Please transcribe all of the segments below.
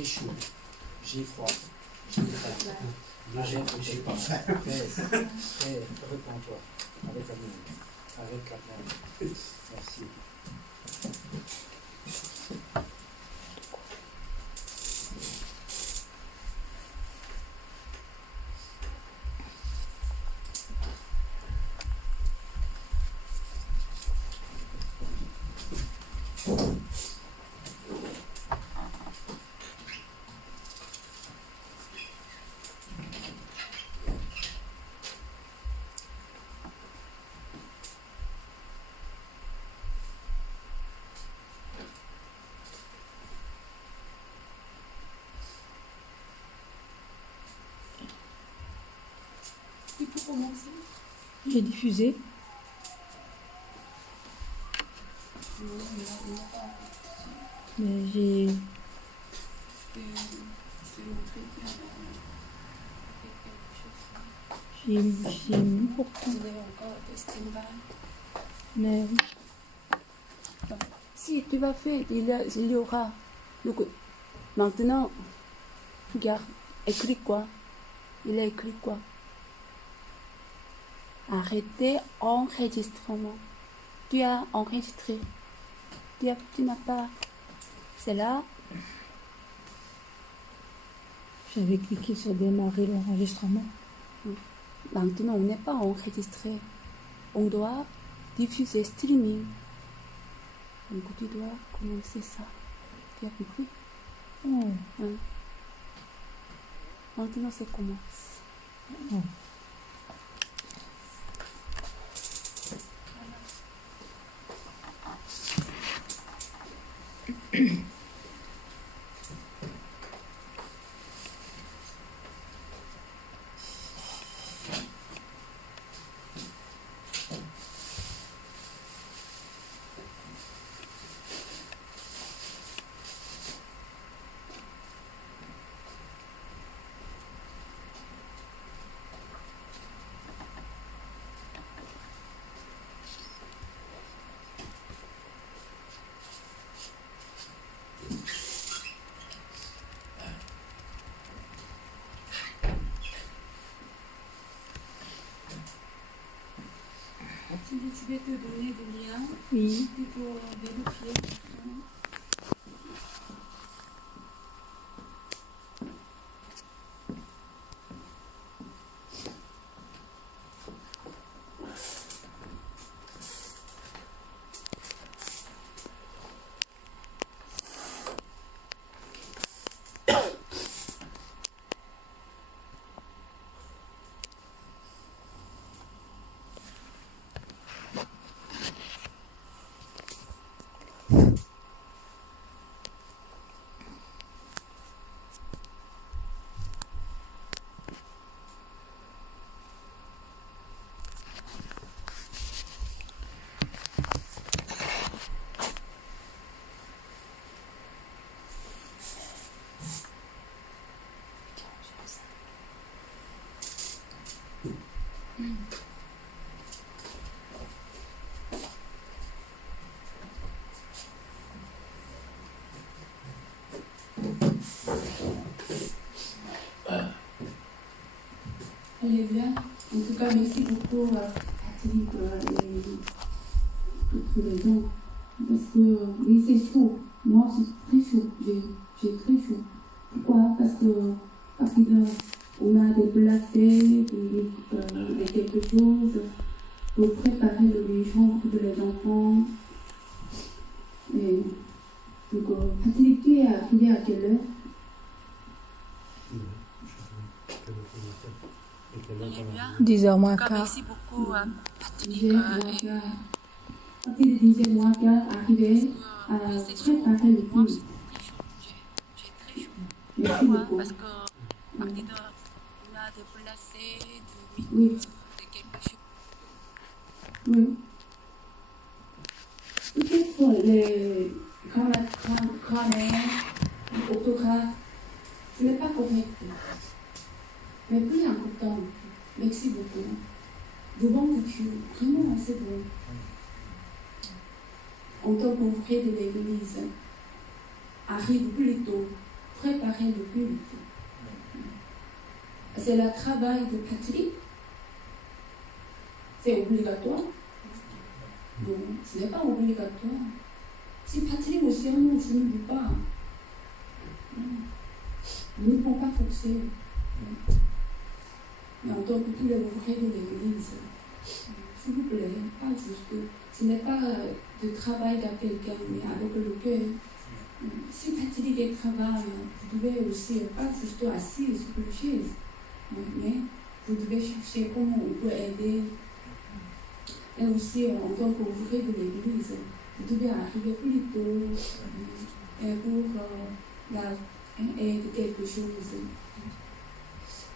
j'ai chaud, j'ai froid, j'ai faim. J'ai pas faim. Réponds-toi avec amour, avec la main. Merci. Et pour commencer, j'ai diffusé. Mais j'ai. J'ai mis pourtant. vous avez encore des stand-by. Mais Si tu vas faire, il y aura. Donc, maintenant, regarde, écrit quoi? Il a écrit quoi? Arrêtez enregistrement. Tu as enregistré. Tu n'as pas. C'est là. j'avais cliqué sur démarrer l'enregistrement. Maintenant, on n'est pas enregistré. On doit diffuser streaming. Donc, tu dois commencer ça. Tu as compris? Oh. Hein? Maintenant, ça commence. Oh. Je vais te donner des liens. Oui. Tu peux vérifier. Elle est bien. En tout cas, merci beaucoup Patrick et toutes les gens. Parce que oui, c'est chaud. Moi, c'est très chaud. J'ai très chaud. Pourquoi? Parce que on a déplacé quelque chose pour préparer le chambre de les enfants. Et donc, Patrick, tu es arrivé à quelle heure? 10h moins quart. Merci beaucoup, Patrick. 10h moins quart, arrivé à préparer le film. J'ai très chaud. Merci beaucoup. Parce que on a déplacé de quelque chose. Oui. Peut-être quand la grammaire, l'orthographe, ce n'est pas correct. Mais plus important, merci beaucoup. Devant Dieu, vraiment assez bon. En tant qu'ouvrier de l'église, arrive plus tôt préparer le culte. C'est le travail de Patrick. C'est obligatoire? Non, ce n'est pas obligatoire. Si Patrick aussi, non, je ne veux pas. Nous ne pouvons pas forcer. Mais en tant que tous les ouvriers de l'Église, s'il vous plaît, pas juste. Ce n'est pas de travail à quelqu'un, mais avec le cœur. Si Patrick est travail, vous devez aussi, pas juste assis sur une chaise, mais vous devez chercher comment on peut aider. Et aussi, en tant qu'ouvrier de l'Église, vous devez arriver plus tôt pour aider quelque chose.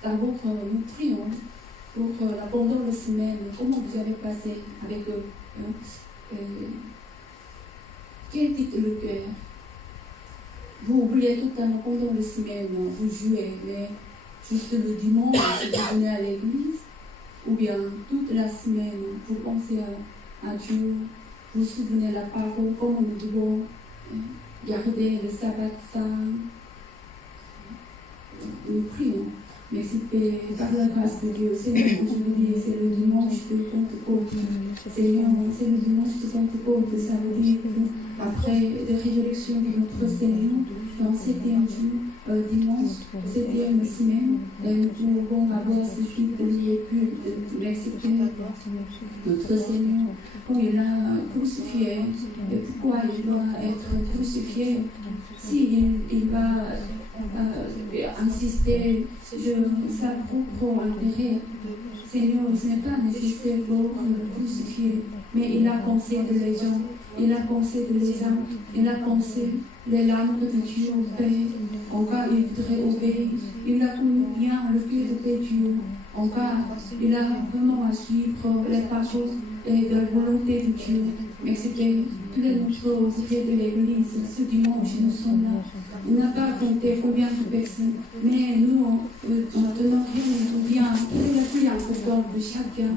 D'abord, nous prions pour pendant la semaine, comment vous avez passé avec quel titre le cœur. Vous oubliez totalement pendant la semaine, vous jouez, mais juste le dimanche, vous venez à l'église, ou bien toute la semaine, vous pensez à Dieu, vous vous souvenez de la parole, comment nous devons garder le sabbat saint. Nous prions. Mais c'est par la grâce de Dieu. Seigneur, je vous dis, c'est le dimanche de Pentecôte. Seigneur, c'est le dimanche de Pentecôte. Ça veut dire qu'après la résurrection de notre Seigneur, dans le 7e jour, dimanche, 7e semaine, nous pouvons avoir ce type de culte, d'accepter notre Seigneur, quand il a crucifié, et pourquoi il doit être crucifié, s'il va insister sur sa propre intérêt. Seigneur, ce n'est pas nécessaire pour le crucifier, mais il a pensé de les gens, il a pensé de les âmes, il a pensé les larmes de Dieu au Père. En cas, il voudrait obéir. Il a connu bien le cœur de Dieu. En cas, il a vraiment à suivre les paroles et de la volonté de Dieu. Mais c'était tous les autres ouvriers de l'Église. Ce dimanche, nous sommes là. On n'a pas compté combien de personnes, mais nous, maintenant, bien, quel est le plus important de chacun,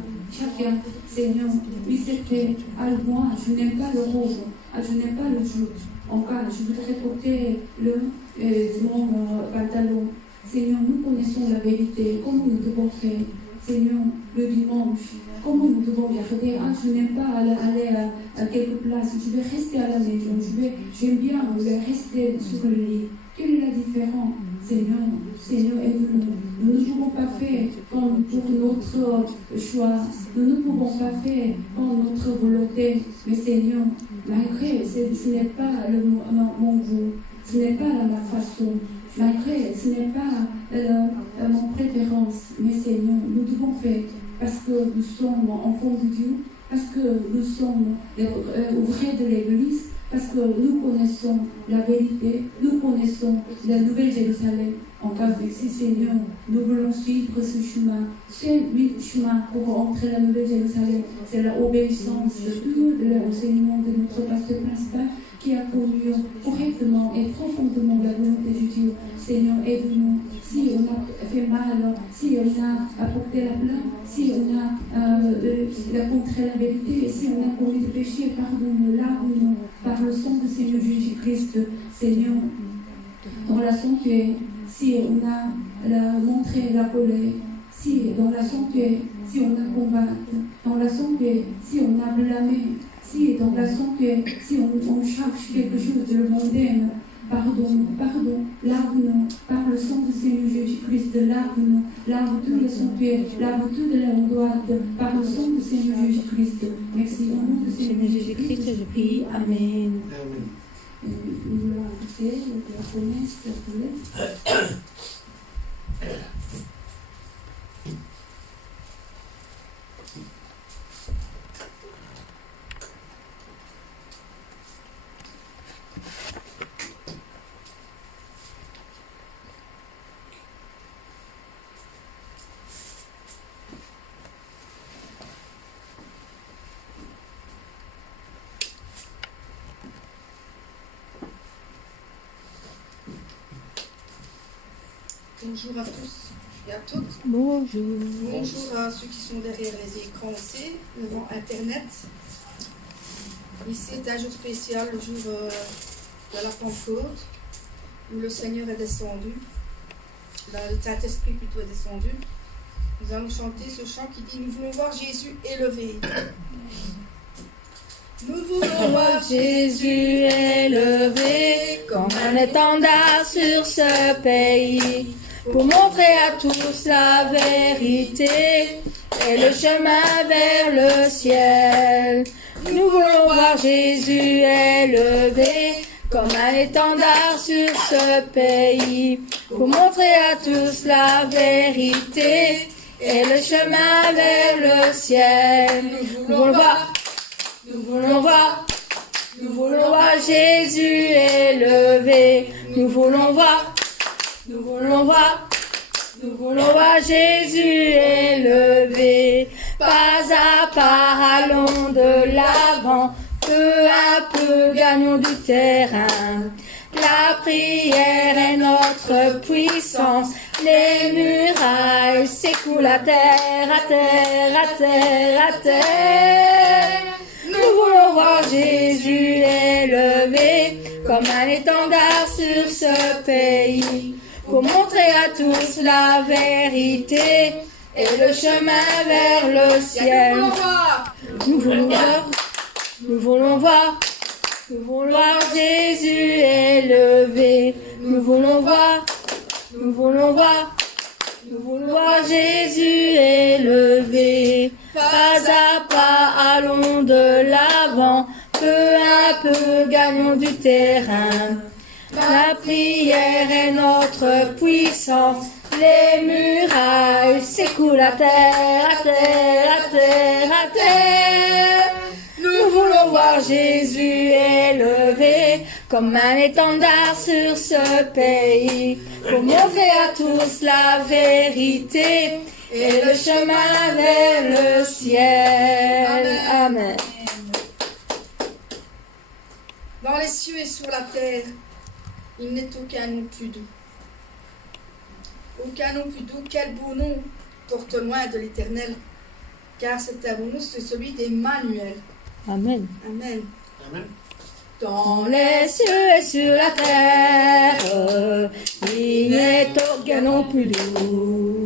Seigneur, oui, c'était à moi, je n'aime pas le rose, je n'aime pas le jour. En cas, je voudrais porter mon pantalon. Seigneur, nous connaissons la vérité, comment nous devons faire. Seigneur, le dimanche, comment nous devons garder. Je n'aime pas aller à quelque place, je vais rester à la maison, j'aime bien rester sur le lit. Quelle est la différence? Seigneur, aide-nous. Nous ne pouvons pas faire comme pour notre choix. Nous ne pouvons pas faire comme notre volonté. Mais Seigneur, malgré, ce n'est pas mon goût, ce n'est pas ma façon. Malgré, ce n'est pas mon préférence. Mais Seigneur, nous devons faire parce que nous sommes enfants de Dieu, parce que nous sommes ouvriers de l'Église, parce que nous connaissons la vérité, nous connaissons la Nouvelle Jérusalem. En cas de si Seigneur, nous voulons suivre ce chemin. C'est le chemin pour entrer dans la Nouvelle Jérusalem. C'est l'obéissance de l'enseignement de notre pasteur principal qui a connu correctement et profondément la volonté de Dieu. Seigneur, aide-nous. Si on a fait mal, si on a apporté la plainte, si on a contré la vérité, si on a commis des péchés, pardonne-nous, lave-nous par le sang du Seigneur Jésus-Christ. Seigneur, dans la santé, si on a montré la colère, si dans la santé, si on a combattu, dans la santé, si on a blâmé, si dans la santé, si on cherche quelque chose de mondain, pardon, lave-nous par le sang du Seigneur Jésus-Christ, lave-nous, lave toutes les santé, lave toutes les droites par le sang du Seigneur Jésus-Christ. Merci, au nom du Seigneur Jésus-Christ, je prie. Amen. Nous voulons inviter la promesse de Bonjour à tous et à toutes. Bonjour. Bonjour à ceux qui sont derrière les écrans aussi, devant Internet. Ici est un jour spécial, le jour de la Pentecôte. où le Seigneur est descendu, le Saint-Esprit plutôt est descendu, nous allons chanter ce chant qui dit « Nous voulons voir Jésus élevé ». Nous voulons voir Jésus élevé comme un étendard sur ce pays, pour montrer à tous la vérité et le chemin vers le ciel. Nous voulons voir Jésus élevé comme un étendard sur ce pays, pour montrer à tous la vérité et le chemin vers le ciel. Nous voulons voir, nous voulons voir, nous voulons voir Jésus élevé. Nous voulons voir, nous voulons voir, nous voulons voir Jésus élevé. Pas à pas allons de l'avant, peu à peu gagnons du terrain. La prière est notre puissance, les murailles s'écoulent à terre, à terre, à terre, à terre. Nous voulons voir Jésus élevé comme un étendard sur ce pays, pour montrer à tous la vérité et le chemin vers le ciel. Nous voulons voir, nous voulons voir, nous voulons voir Jésus élevé. Nous voulons voir, nous voulons voir, nous voulons voir Jésus élevé. Pas à pas allons de l'avant, peu à peu gagnons du terrain. La prière est notre puissance, les murailles s'écoulent à terre, à terre, à terre, à terre. Nous voulons voir Jésus élevé comme un étendard sur ce pays, pour montrer à tous la vérité et le chemin vers le ciel. Amen. Dans les cieux et sur la terre, il n'est aucun nom plus doux. Aucun nom plus doux, quel beau nom porte loin de l'Éternel, car c'est un beau nom, c'est celui d'Emmanuel. Amen. Amen. Amen. Dans les cieux et sur la terre, il n'est aucun nom plus doux.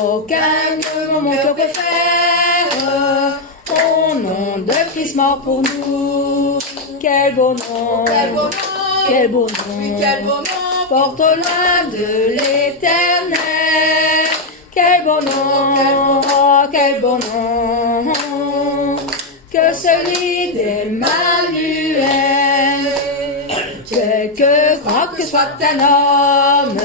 Aucun nom mon cœur préfère, au nom de Christ mort pour nous. Quel beau nom, Quel beau nom, quel beau oui, nom, quel beau nom, porte loin de l'Éternel. Quel beau nom, oh, quel beau nom, que celui d'Emmanuel. Quelque grand que soit un homme,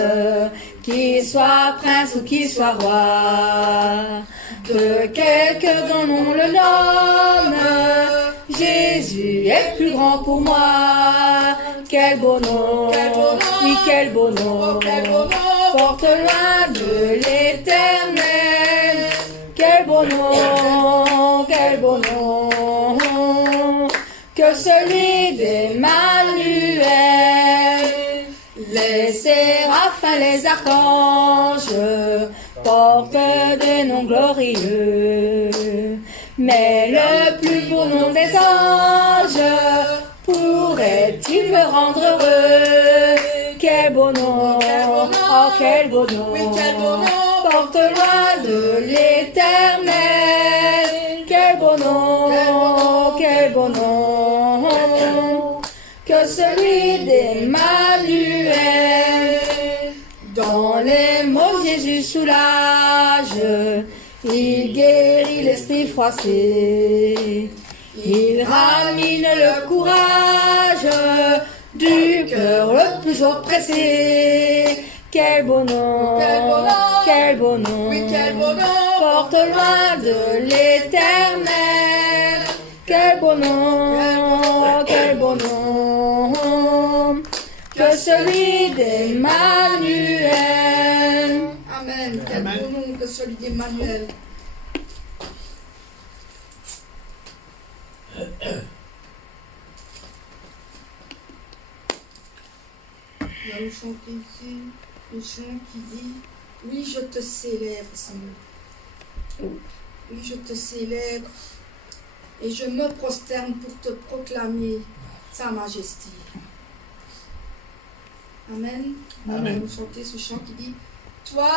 qu'il soit prince ou qu'il soit roi, de quelque grand nom le nomme, Jésus est plus grand pour moi. Quel beau nom, oui quel beau nom, porte loin de l'Éternel. Quel beau nom, que celui d'Emmanuel. Les séraphins, les archanges portent des noms glorieux, mais le plus beau nom des anges pourrait-il me rendre heureux? Quel beau nom, oh quel beau nom, porte loin de l'Éternel. Quel beau nom, que celui d'Emmanuel. Dans les mots Jésus soulage, il guérit l'esprit froissé, il ramène le courage du cœur le plus oppressé. Quel beau nom, oui, quel beau nom, porte loin de l'Éternel. Quel beau nom, que celui d'Emmanuel. Amen. Quel beau nom que celui d'Emmanuel. Nous allons chanter ici le chant qui dit « Oui, je te célèbre, Seigneur. Oui, je te célèbre et je me prosterne pour te proclamer sa majesté. » Amen. Amen. On va chanter ce chant qui dit Toi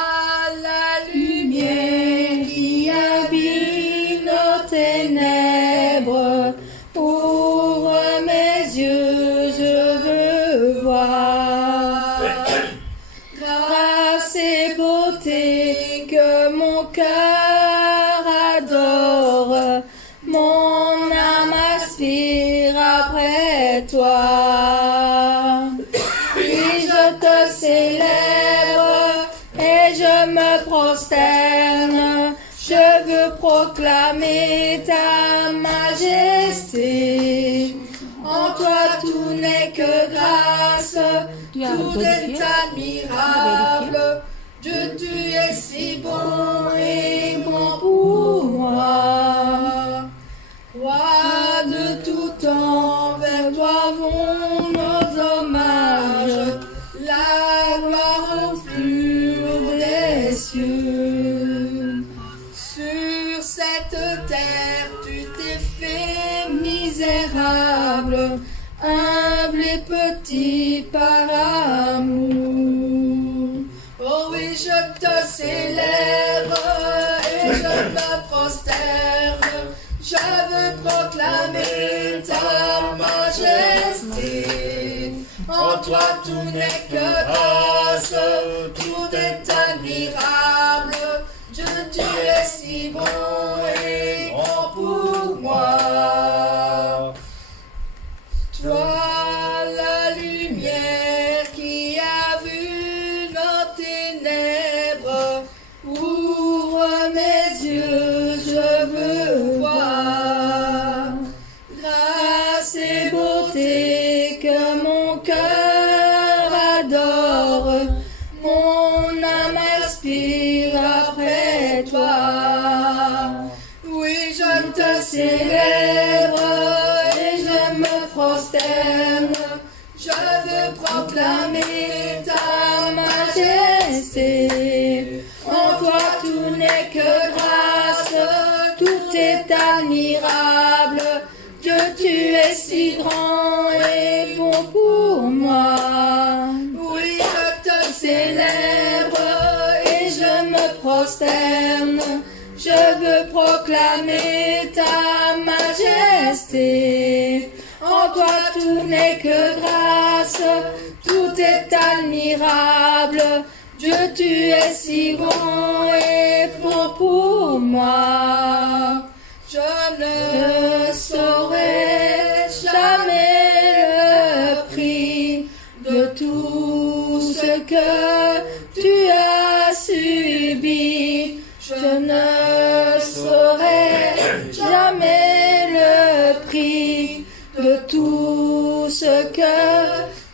la lumière qui habite nos ténèbres, ouvre mes yeux, je veux voir. Grâce et beauté que mon cœur adore, mon âme aspire après toi. Puis je te célèbre et je me prosterne. Je veux proclamer ta majesté. En toi tout n'est que grâce, tout est admirable. Dieu, tu es si bon et bon pour moi. Roi de tout temps, vers toi vont nos hommages. La gloire au plus haut des cieux. Sur cette terre, tu t'es fait misérable, humble et petit par amour. Oh oui, je te célèbre et je me prosterne. Je veux proclamer ta majesté. En toi tout n'est que grâce, tout est admirable. Dieu, tu es si bon et bon pour moi. Toi, la lumière qui a vu nos ténèbres, ouvre mes yeux, je veux voir. Grâce et beauté que mon cœur adore, mon âme aspire après toi. Oui, je te célèbre et je me prosterne. Je veux proclamer ta majesté. En toi tout n'est que grâce, tout est admirable. Dieu, tu es si grand et bon pour moi. Oui, je te célèbre et je me prosterne. Je veux proclamer ta majesté. En toi tout n'est que grâce, tout est admirable. Dieu, tu es si bon et bon pour moi. Je ne saurais jamais le prix de tout ce que tu as subi. Je ne saurais jamais le prix de tout ce que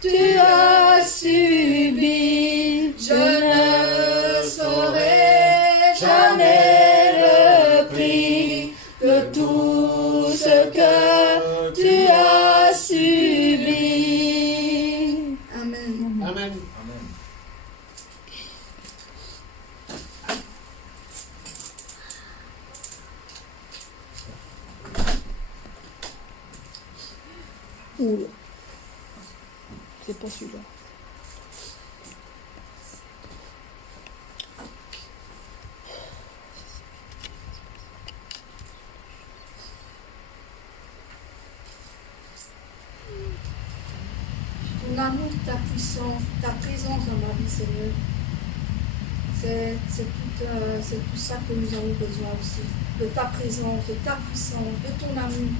tu as subi. Je ne saurais jamais le prix de tout ce que tu as subi. Amen. Amen. Oula. C'est pas celui-là. Ton amour, ta puissance, ta présence dans ma vie, Seigneur. C'est tout ça que nous avons besoin aussi. De ta présence, de ta puissance, de ton amour.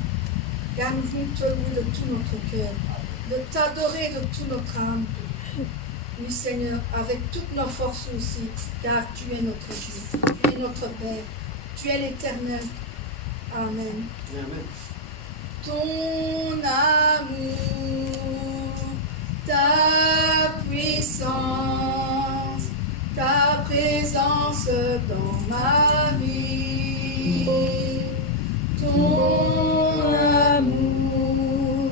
Car nous voulons te louer de tout notre cœur, de t'adorer de toute notre âme. Oui, Seigneur, avec toutes nos forces aussi, car tu es notre Dieu, tu es notre Père, tu es l'Éternel. Amen. Amen. Ton amour, ta puissance, ta présence dans ma vie. Ton amour,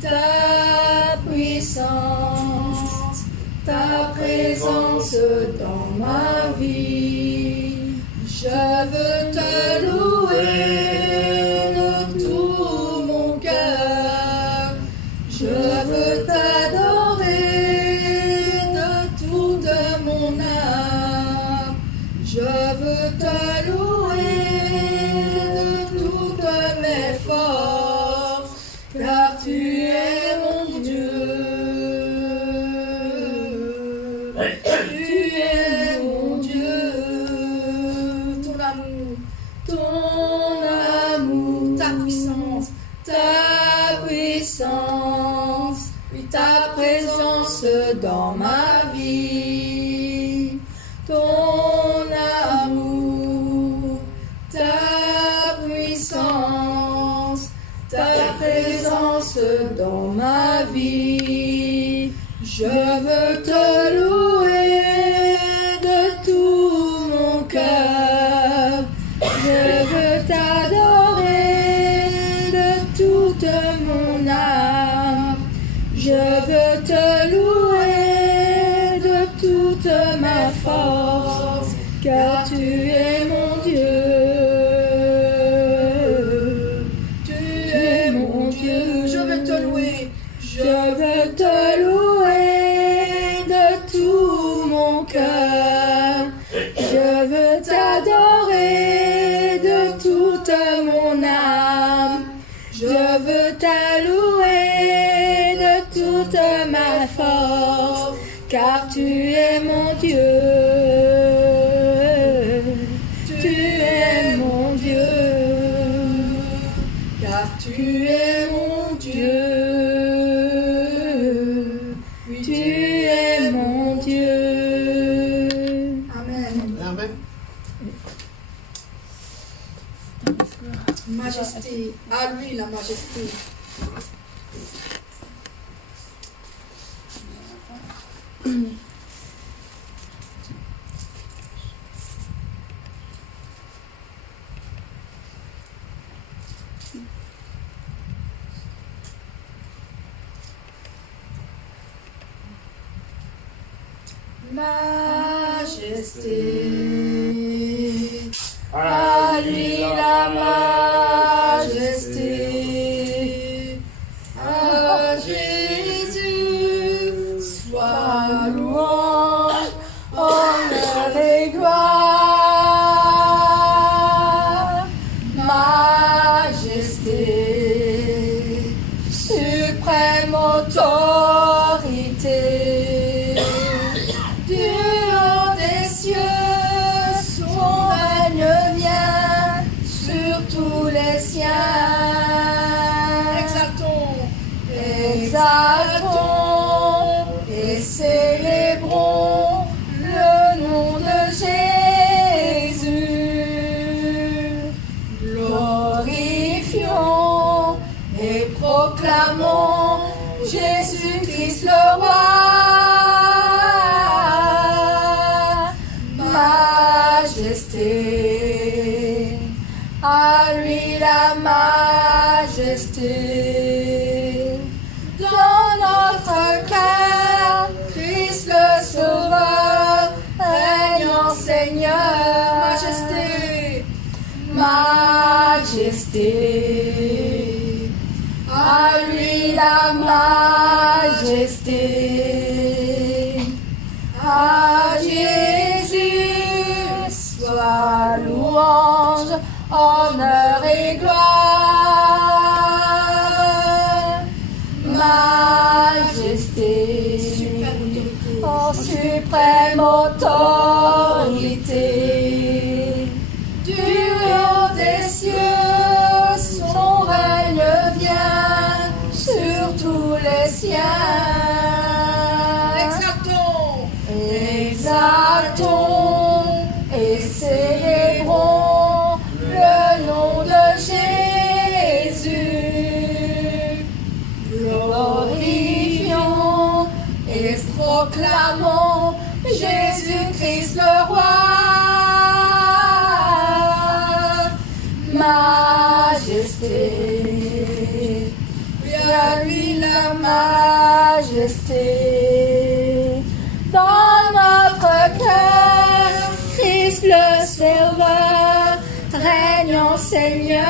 ta puissance, ta présence dans ma vie. Je veux te louer de tout mon cœur. Je veux t'adorer dans ma vie. Ton amour, ta puissance, ta présence dans ma vie. Je veux te louer de tout mon cœur. Je veux t'adorer de toute mon âme. Je veux te louer de toute ma force, car tu es mon Dieu. Tu es mon Dieu. Je veux te louer. Je veux te louer de tout mon cœur. Je veux t'adorer de toute mon âme. Je veux t'allouer de toute ma force, car tu es mon Dieu. Tu es mon Dieu, car tu es mon Dieu. Tu es mon Dieu. Amen. Amen. Majesté, à lui la majesté. Majesté, à lui la majesté, à Jésus soit louange, honneur et gloire. Majesté, suprême autorité, du haut des cieux, son règne vient sur tous les siens. Exaltons, exaltons et célébrons le nom de Jésus. Glorifions et proclamons Jésus-Christ le roi. Majesté, à lui la majesté. Dans notre cœur, Christ le Sauveur, régnant Seigneur. Majesté, majesté, à lui la majesté. À Jésus soit louange, honneur et gloire. Majesté, en suprême autorité, du haut des cieux, son règne vient sur tous les siens. Exaltons et célébrons le nom de Jésus. Glorifions et proclamons Jésus-Christ le roi. Majesté, à lui la majesté. Dans notre cœur, Christ le Sauveur, régnant Seigneur.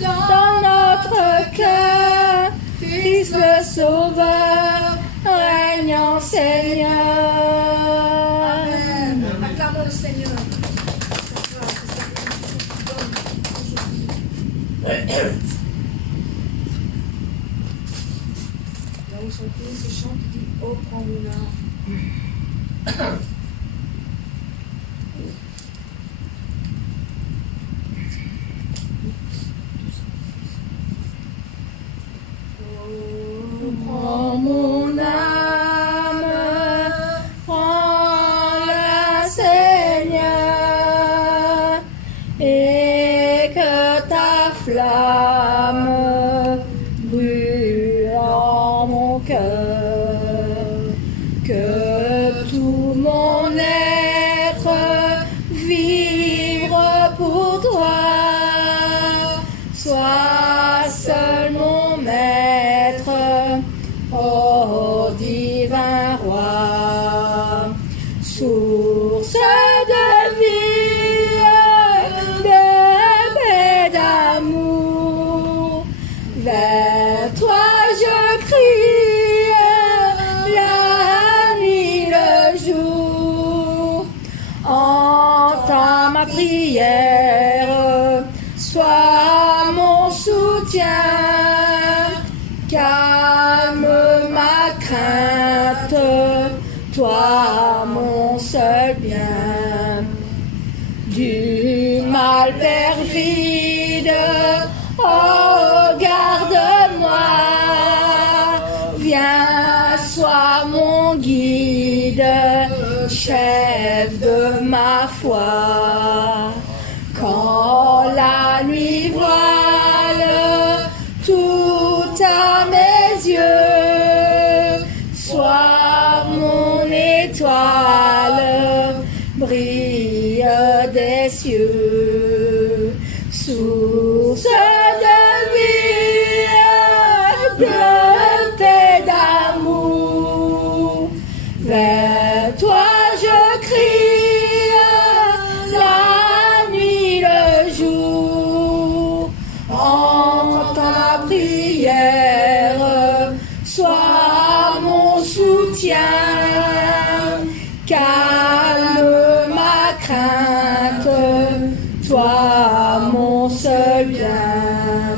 Dans notre cœur, Christ le Sauveur, régnant Seigneur. Amen. Acclamons le Seigneur. Là où chanter ce chant qui dit « Oh, prends mon âme ». Oh, prends mon que ta flamme brûle en mon cœur, que tout mon être vibre pour toi, sois seul mon maître, ô divin roi, source de vie, de paix, d'amour. Vers toi je crie la nuit, le jour. Entends ma prière, sois mon soutien, calme ma crainte, toi mon seul bien. Du mal perfide, oh garde-moi, viens, sois mon guide, chef de ma foi. Quand la nuit voile tout à mes yeux, sois mon étoile, brille des cieux, source de vie, de paix, d'amour. Vers toi je crie la nuit, le jour. Entends ma prière, sois mon soutien, calme ma crainte, toi mon seul bien.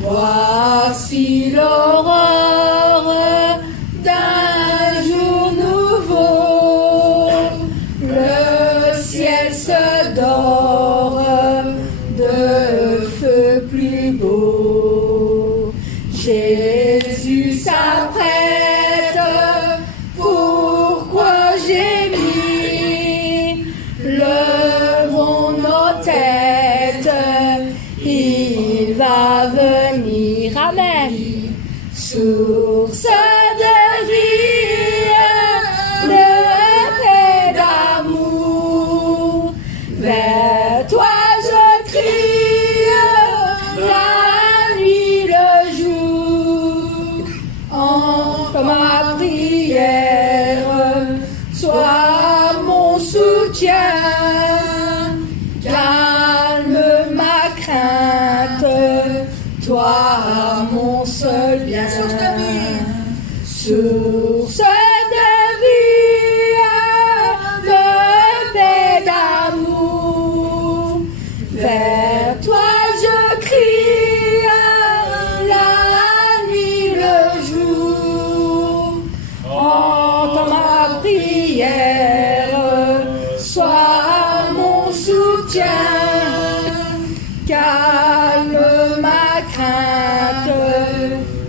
Voici l'aurore d'un jour nouveau, le ciel se dore de feux plus beaux. Jésus s'apprête, pourquoi gémir? Levons nos têtes, il va venir. Amen. Source de vie, de paix, d'amour. Vers toi je crie la nuit, le jour. Entends ma prière, sois mon soutien, calme ma crainte, toi mon seul bien. Source de vie, de paix, d'amour. Vers toi je crie la nuit, le jour. Entends ma prière, sois mon soutien, calme ma crainte,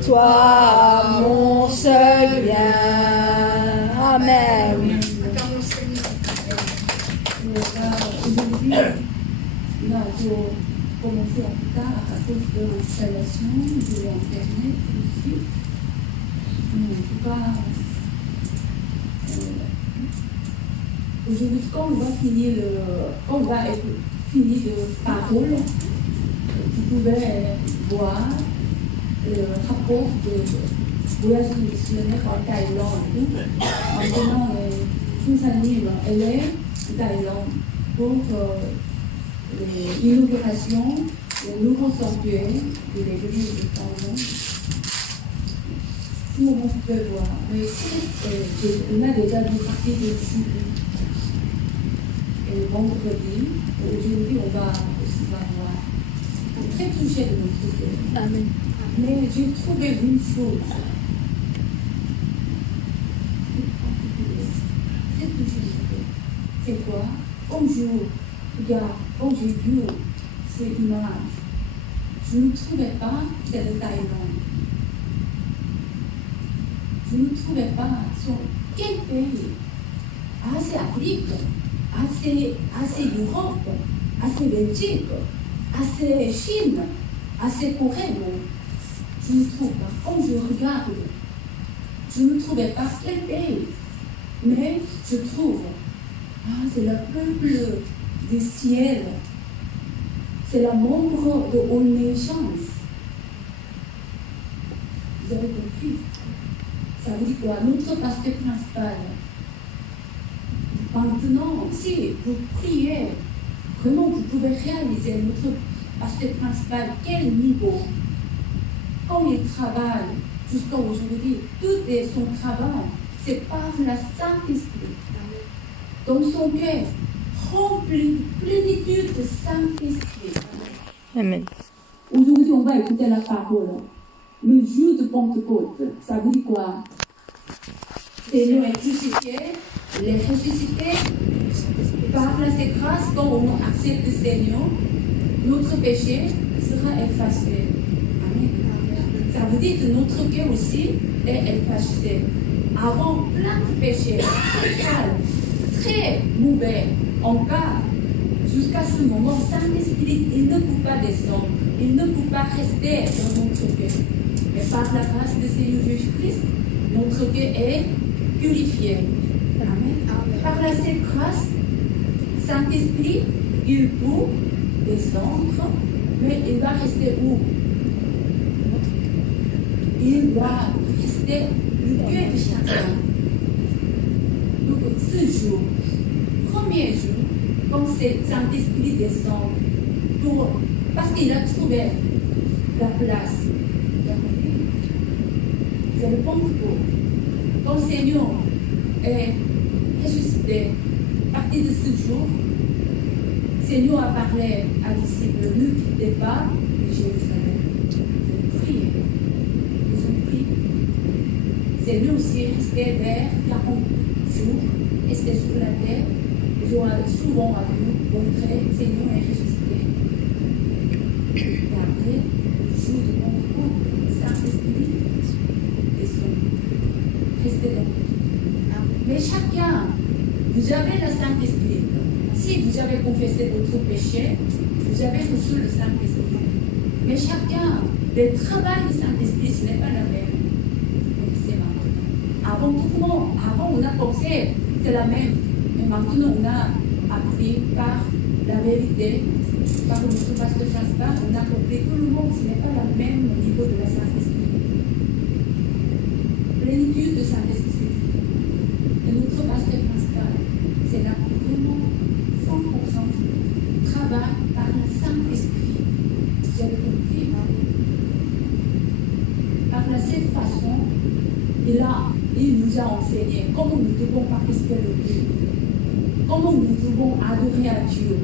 toi mon seul bien. Amen. Là, pour commencer en tout cas, à cause de l'installation de l'Internet aussi. Mais en tout cas, aujourd'hui, quand on va finir le parole, vous pouvez voir le rapport de voyage missionnaire en Thaïlande. Maintenant, Susanine, elle est en Thaïlande pour l'inauguration du nouveau sanctuaire de l'église de Thaïlande. Si on peut voir, mais on a déjà vu partie de Chili. Et le vendredi, aujourd'hui, on va aussi voir. Très touché de notre cœur. Amen. Mais j'ai trouvé une chose. Très touché de notre cœur. C'est quoi? Comme je regarde, comme j'ai vu ces images, je ne trouvais pas c'est de Thaïlande. Je ne trouvais pas sur quel pays, assez Afrique, assez Europe, assez Belgique, assez fine, assez correcte. Je ne trouve pas. Quand je regarde, je ne trouvais pas quel pays. Mais je trouve, c'est le peuple du ciel. C'est le membre de All Nations. Vous avez compris? Ça veut dire quoi? Notre pasteur principal. Maintenant, si vous priez, vraiment vous pouvez réaliser notre pasteur principal, quel niveau. Quand il travaille jusqu'à aujourd'hui, tout est son travail, c'est par la Saint-Esprit. Dans son cœur, rempli de plénitude de Saint-Esprit. Amen. Aujourd'hui, on va écouter la parole. Le jour de Pentecôte, ça veut dire quoi? Seigneur est crucifié, il est ressuscité. Par la grâce, quand on accepte le Seigneur, notre péché sera effacé. Amen. Ça veut dire que notre cœur aussi est effacé. Avant, plein de péchés, très sales, très mauvais, encore. Jusqu'à ce moment, Saint-Esprit, il ne peut pas descendre, il ne peut pas rester dans notre cœur. Mais par la grâce de Seigneur Jésus-Christ, notre cœur est purifié. Amen. Par la grâce, Saint-Esprit, il peut descendre, mais il va rester où? Il doit rester le cœur de chacun. Donc, ce jour, premier jour, quand Saint-Esprit descend, parce qu'il a trouvé la place. C'est le Pentecôte. Quand le Seigneur est ressuscité, à partir de ce jour, le Seigneur a parlé à disciples, ne quittez pas Jérusalem. Ils ont prié. Ils ont prié. Le Seigneur aussi est resté vers 40 jours, resté sur la terre. Ils ont souvent vu montrer le Seigneur est ressuscité. Et après, le jour de Pentecôte, Saint-Esprit descend. Restez dans le. Mais chacun, vous avez le Saint-Esprit. Si vous avez confessé votre péché, vous avez reçu le Saint-Esprit. Mais chacun, le travail du Saint-Esprit, ce n'est pas la même. C'est maintenant. Avant tout le monde, avant on a pensé que la même. Mais maintenant on a appris par la vérité, par notre pasteur principal, on a compris que tout le monde, ce n'est pas le même niveau de la Saint-Esprit. Plénitude de Saint-Esprit. Et notre pasteur principal, c'est là vraiment 100% travail par le Saint-Esprit. Vous avez compris? Par cette façon, il nous a enseigné comment nous devons participer au Dieu, comment nous devons adorer à Dieu.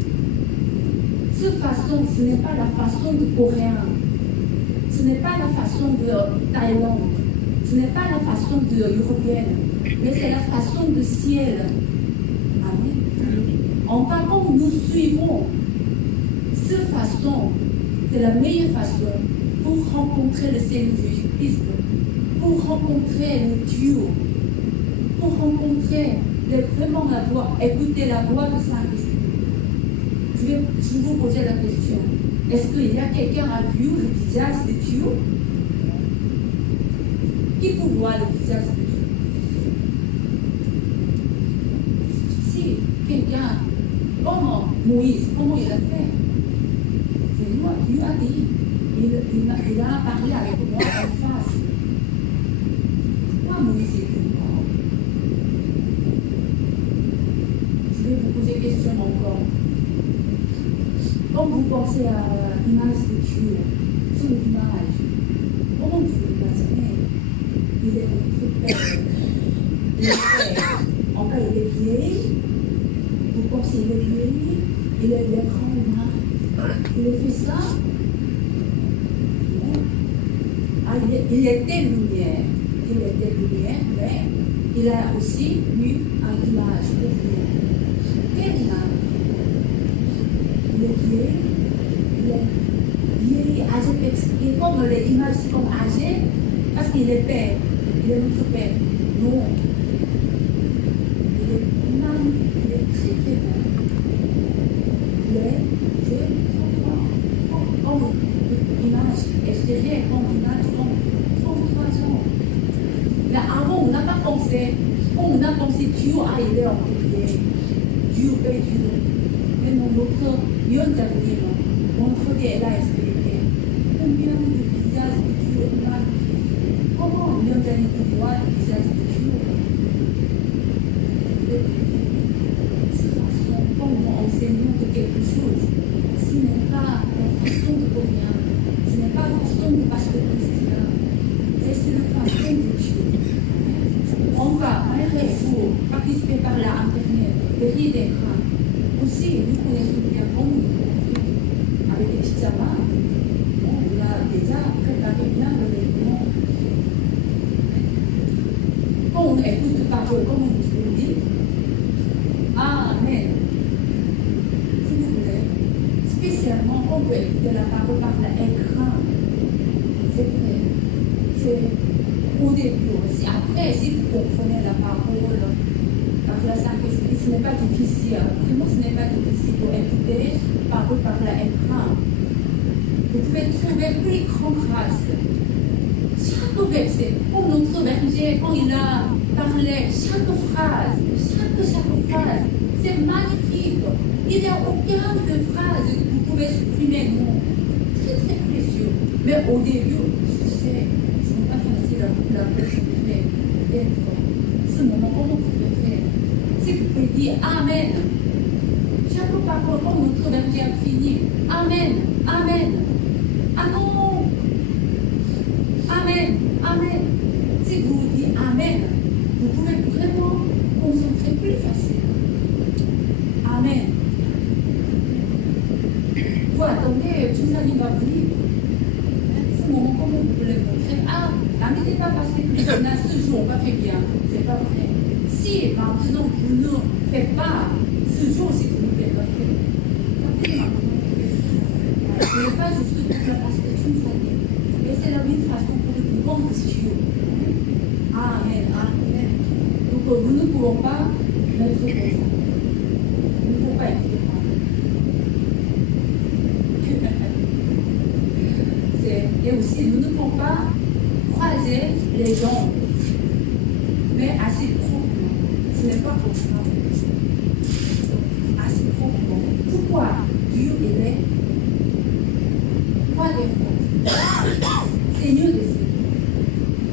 Cette façon, ce n'est pas la façon de Coréen, ce n'est pas la façon de Thaïlande, ce n'est pas la façon de Européenne, mais c'est la façon de ciel. Amen. En parlant, nous suivons cette façon, c'est la meilleure façon pour rencontrer le Seigneur Jésus-Christ, pour rencontrer le Dieu, pour rencontrer vraiment la voix, écouter la voix de Saint-Esprit. Je vais vous poser la question. Est-ce qu'il y a quelqu'un qui a vu le visage de Dieu? Qui peut voir le visage de Dieu? Si quelqu'un, comment Moïse, comment il a fait? C'est moi, Dieu a dit. Il a parlé avec moi en face. Pourquoi Moïse est venu? Je vais vous poser une question encore. Quand vous pensez à l'image de Dieu, son image, comment vous l'imaginez? Il est notre Père. Il est Père. Encore, il est vieil. Vous pensez qu'il est vieil. Il est grand. Il a fait ça. Il était lumière. Il était lumière, mais il a aussi eu une image de Dieu. Quelle image? Il est vieil, âgé, et comme les images sont âgées, parce qu'il est Père, il est notre Père. Non. Il est magnifique, il est très très beau. Il est Dieu, dirais, quand on a 33 ans. Mais avant, on n'a pas pensé. Quand on a pensé, Dieu a aidé en prière. Dieu paie Dieu. Mais notre young avenir, notre DLA expérimenté. Combien de visages de Dieu on a vu? Comment young avenir peut voir le visage de Dieu? De cette façon, quand on enseigne de quelque chose, ce n'est pas la façon de combien, ce n'est pas la façon de pasteur Christina, c'est la façon de Dieu. On va, malgré vous, participer par l'Internet, derrière d'écran. Aussi, nous connaissons bien comment nous faisons avec les petits amants. On a déjà préparé bien le règlement. Quand on écoute la parole, comme on vous dit, Amen. Si vous voulez, spécialement quand on peut écouter la parole par l'écran, c'est vrai. C'est au début aussi. Après, si vous comprenez la parole par la Saint-Esprit, ce n'est pas difficile. Vraiment, ce n'est pas difficile pour écouter la parole par l'écran. Vous pouvez trouver plus grande grâce. Chaque verset, quand notre berger, quand il a parlé, chaque phrase, c'est magnifique. Il n'y a aucune phrase que vous pouvez supprimer, non. Très très précieux. Mais au début, je sais, ce n'est pas facile pour la personne d'être. Ce moment, comment vous pouvez faire? Si vous pouvez dire Amen. Chaque parole, quand notre berger a fini, Amen, Amen. Ah non! Amen, Amen. Si vous dites Amen, vous pouvez vraiment concentrer plus facile. Amen. Vous attendez, tout ça va venir. Ce moment, comment vous pouvez le montrer? Ah, n'arrêtez pas parce que Christina, ce jour, on va faire bien. C'est pas vrai. Si maintenant vous ne faites pas ce jour, si vous ne faites pas faire. Ce n'est pas juste pour la perspective familiale, mais c'est la même façon pour nous rendre Dieu. Amen, Amen. Donc nous ne pouvons pas mettre comme ça. Nous ne pouvons pas être et aussi, nous ne pouvons pas croiser les jambes, mais assez proprement. Ce n'est pas pour ça. Assez proprement. Pourquoi Dieu est Seigneur de Dieu,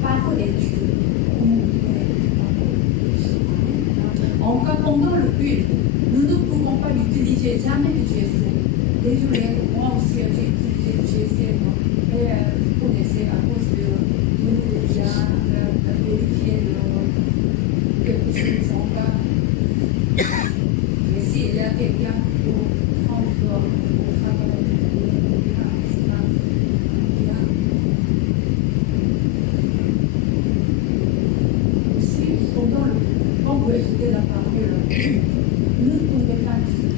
parole est Dieu. Encore pendant le culte, nous ne pouvons pas l'utiliser jamais le GSM. Désolé, moi aussi j'ai utilisé le GSM. Mais vous connaissez à cause de nous déjà vérifier quelque chose encore. Mais s'il y a quelqu'un pour prendre au travail, quand vous écoutez la parole, ne tombez pas dessus,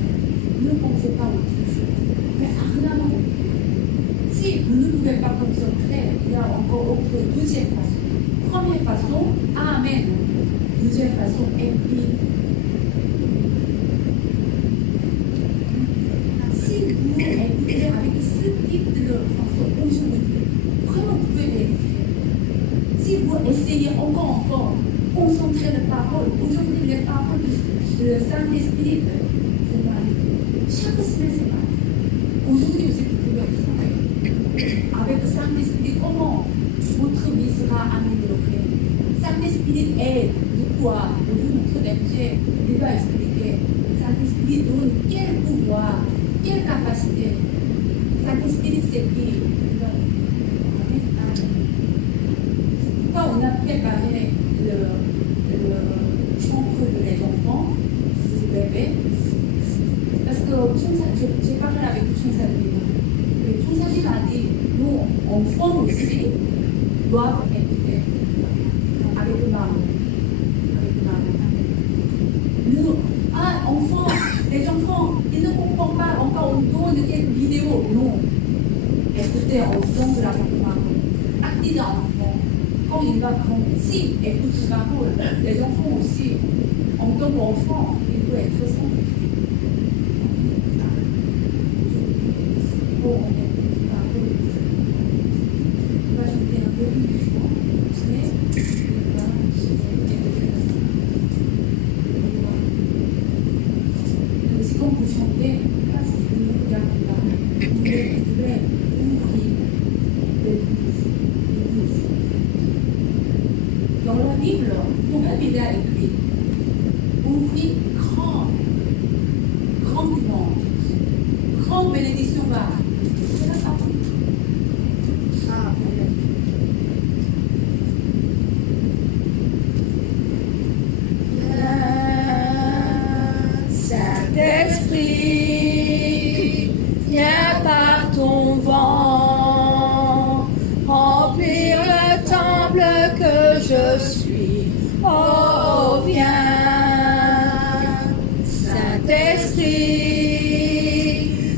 ne pensez pas aux petites choses, mais rien à vous. Si vous ne pouvez pas concentrer, il y a encore autre deuxième façon. Première façon, Amen. Deuxième façon, écrit. Si vous écoutez avec ce type de façon aujourd'hui, vraiment vous pouvez vérifier. Si vous essayez encore, concentrer la parole. Aujourd'hui, les paroles du Saint-Esprit, c'est magnifique. Chaque semaine, c'est magnifique. Aujourd'hui aussi, vous pouvez trouver avec le Saint-Esprit comment votre vie sera améliorée. Saint-Esprit aide de quoi? Notre berger, il va expliquer. Saint-Esprit donne quel pouvoir, quelle capacité. Saint-Esprit, c'est qui? Quand on a préparé le chambre des enfants, des bébés, parce que j'ai parlé avec Tchonsalina. Et Tchonsalina a dit, nous, enfants aussi, doivent écouter avec le maman. Nous, enfants, les enfants, ils ne comprennent pas encore on donne quelques vidéos. Non. Écoutez ensemble avec le maman. Activez enfants. Quand il va grandir, si écoute la parole, les enfants aussi, en tant qu'enfants, ils doivent être sensibles. Bon, on écoute la parole. voudrais ouvrir les bouches. Dans la Bible, nous-mêmes, il a écrit ouvrir grandement, grande bénédiction va. C'est la parole. Ah, amen. Saint-Esprit, viens par ton vent, remplir le temple que je suis. Oh, viens, Saint-Esprit,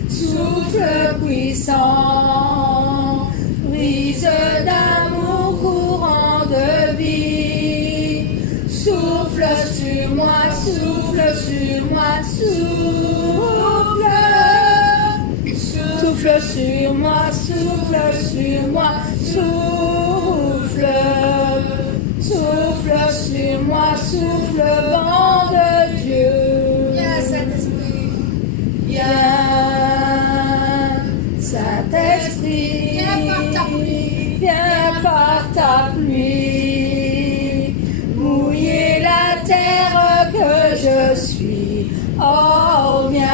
souffle puissant, brise d'amour courant de vie. Souffle sur moi, souffle sur moi, souffle. Souffle sur moi, souffle sur moi, souffle. Souffle sur moi, souffle, vent de Dieu. Viens, Saint-Esprit. Viens, Saint-Esprit. Viens par ta pluie. Viens par ta pluie. Mouiller la terre que je suis. Oh, viens,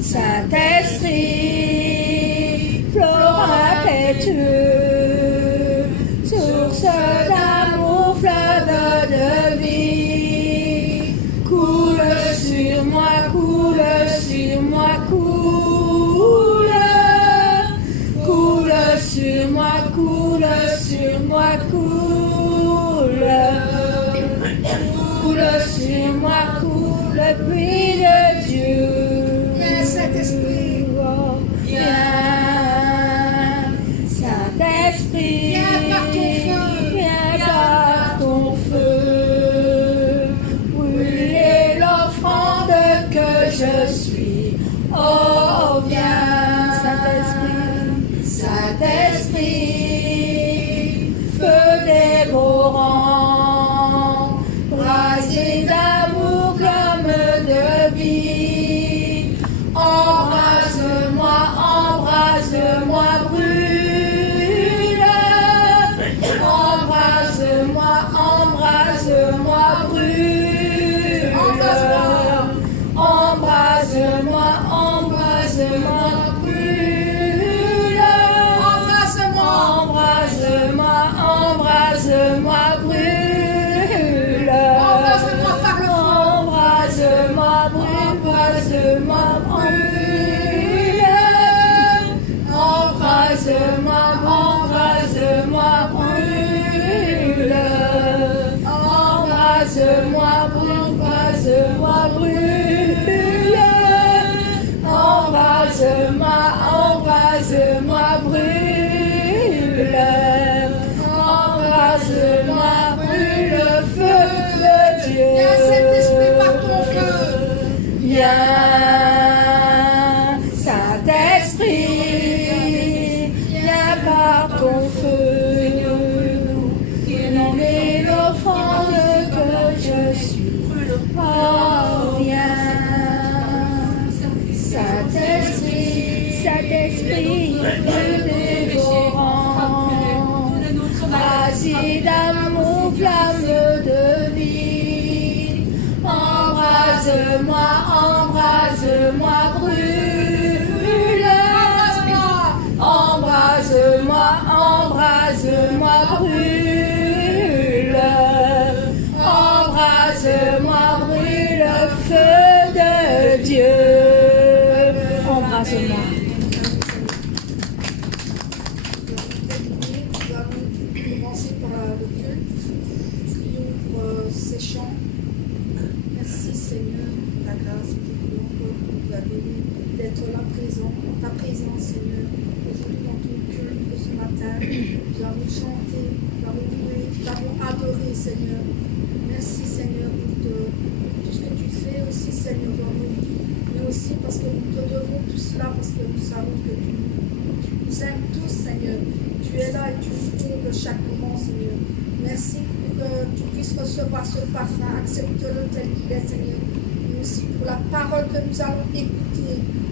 Saint-Esprit, flot impétueux, source d'amour, fleuve de vie. Coule sur moi, coule sur moi, coule. Coule sur moi, coule sur moi, coule. Coule sur moi, coule, pluie de Dieu. Viens, Saint-Esprit. Oh, viens, Saint-Esprit. Viens par ton feu. Viens par ton feu. Brûler l'offrande que je suis. Oh, viens, Saint-Esprit. Saint-Esprit, feu dévorant, brasier d'amour comme de vie. Embrase-moi, embrase-moi, brûle. Embrase-moi, embrase-moi, brûle. Embrase-moi, embrase-moi, brûle. Embrase-moi. Embrase-moi, embrase-moi, brûle. Embrase-moi par le feu. Embrase-moi, embrase-moi, brûle. Embrase-moi, embrase-moi, brûle. Embrase-moi, embrase-moi, brûle. Embrase-moi, embrase-moi, brûle. Embrase-moi, brûle, feu de Dieu. Viens, Saint-Esprit, par ton feu. Viens, Saint-Esprit, viens par ton feu. Brûler l'offrande que je suis. Oh, viens, Saint-Esprit, Saint-Esprit, feu dévorant, brasier d'amour, flamme de vie. Embrase-moi, embrase-moi, brûle. Embrase-moi, embrase-moi, brûle. Embrase-moi, brûle, feu de Dieu. Embrase-moi. Nous allons commencer par le culte qui ouvre ces chants. Merci Seigneur pour ta grâce aujourd'hui encore que nous avons donné d'être là présent, en ta présence Seigneur. Aujourd'hui dans ton culte de ce matin, nous avons chanté, nous avons loué, nous avons adoré Seigneur. Merci Seigneur pour tout ce que tu fais aussi Seigneur dans nos vies, mais aussi parce que nous te devons tout cela, parce que nous savons que tu nous aimes tous Seigneur. Tu es là et tu nous combles chaque moment Seigneur. Merci pour que tu puisses recevoir ce parfum, accepte-le tel qu'il est Seigneur. Mais aussi pour la parole que nous allons écouter.